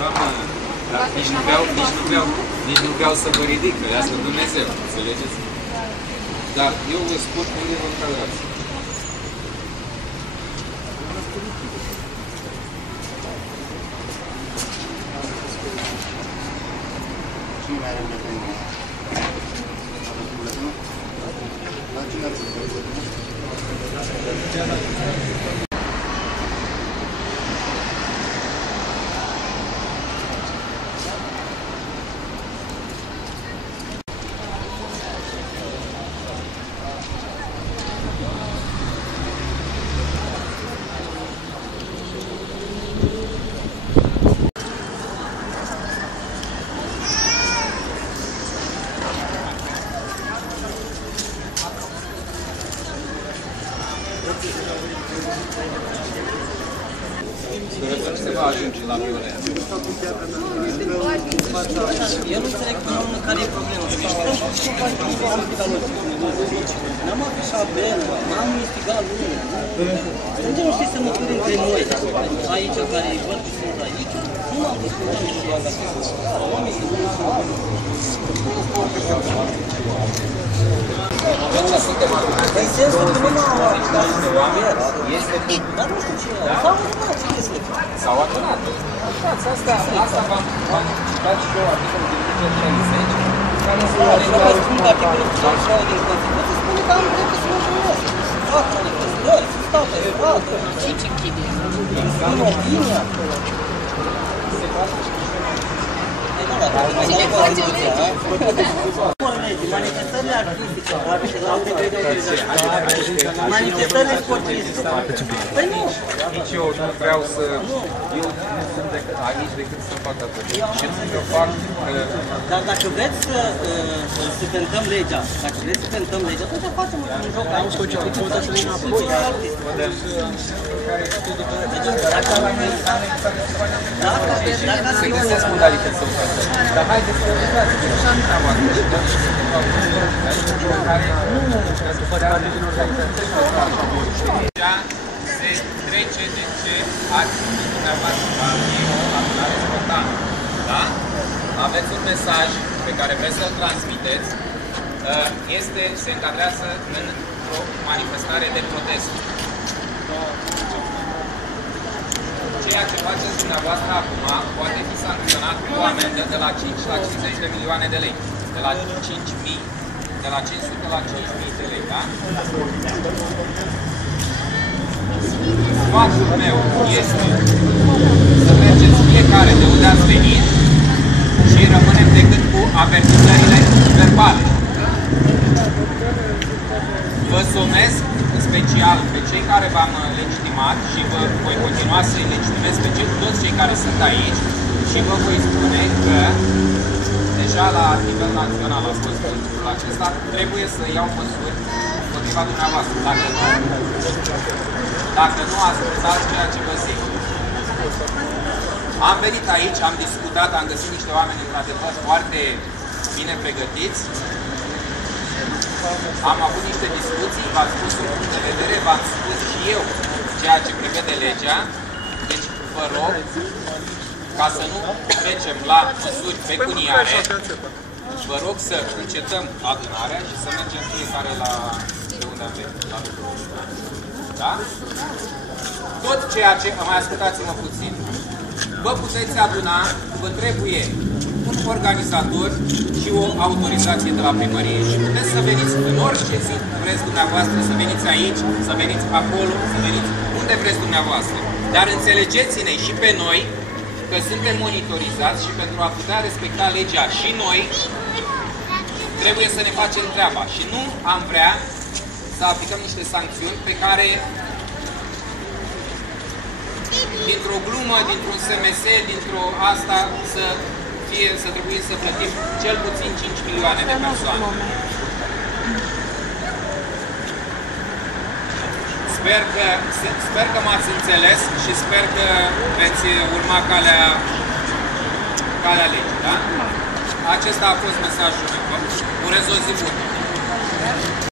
Doamna, nici nu vreau să vă ridic, că le-a spus Dumnezeu, înțelegeți? Dar eu vă spun unde vă încadrați. Nu mai are nevoie. La cine ar fi? Sperăm că se va ajunge la violență. Eu nu înțeleg care e problema. N-am afișat benă, n-am instigat lumea. Unde nu știi să mă pun între noi, aici care văd că sunt aici, nu m-am pus cu oamenii și oamenii să nu în sensul că nu m-am afișat de oameni, dar nu știu cine, s-au adunat, ce este? S-au adunat. Asta v-am citat și eu articolul din legea 30, care spune că vă spun că articolul 59 din Constituție spune că am dreptul să mă întâlnesc. Fac manifestări, să stau pe stradă. Ce închide? Spun opinia. Se poate. Manifestările artistice, manifestările sportive. Păi nu! Nici eu nu vreau să... Eu nu sunt aici decât să fac atât. Și eu fac... Dar dacă vreți să cântăm legea, dacă vreți să cântăm legea, atunci facem un joc aici. Se găsesc modalități să facă. Dar haideți să vedeți și dumneavoastră și se trece de ce ați spus dumneavoastră la o adunare spontană. Da? Aveți un mesaj pe care vreți să-l transmiteți. Se încadrează într-o manifestare de protest. Ceea ce faceți dumneavoastră acum poate fi sancționat cu o amendă de la 5 la 50 de milioane de lei. De la 5.000, de la 500 la 5.000 de lei, da? Sfatul meu este să mergeți fiecare de unde ați venit și rămânem decât cu avertizările verbale. Vă somesc în special pe cei care v-am legitimat și vă voi continua să-i legitimez pe toți cei care sunt aici și vă voi spune că deja la nivel național a fost lucrul acesta, trebuie să iau măsuri împotriva dumneavoastră, dacă nu ascultați ceea ce vă zic. Am venit aici, am discutat, am găsit niște oameni într-adevăr foarte bine pregătiți. Am avut niște discuții, v-am spus un punct de vedere, v-am spus și eu ceea ce prevede legea. Deci vă rog, ca să nu trecem la măsuri pecuniare, vă rog să încetăm adunarea și să mergem fiecare la de unde am venit, la lucrul. Da? Tot ceea ce... Mai ascultați-mă puțin. Vă puteți aduna, vă trebuie un organizator și o autorizație de la primărie. Și puteți să veniți în orice zi vreți dumneavoastră, să veniți aici, să veniți acolo, să veniți unde vreți dumneavoastră. Dar înțelegeți-ne și pe noi că suntem monitorizați și pentru a putea respecta legea și noi trebuie să ne facem treaba. Și nu am vrea să aplicăm niște sancțiuni pe care dintr-o glumă, dintr-un SMS, dintr-o asta să trebuie să plătim cel puțin 5 milioane de persoane. Sper că m-ați înțeles și sper că veți urma calea legii, da? Acesta a fost mesajul meu. Urez o zi bună!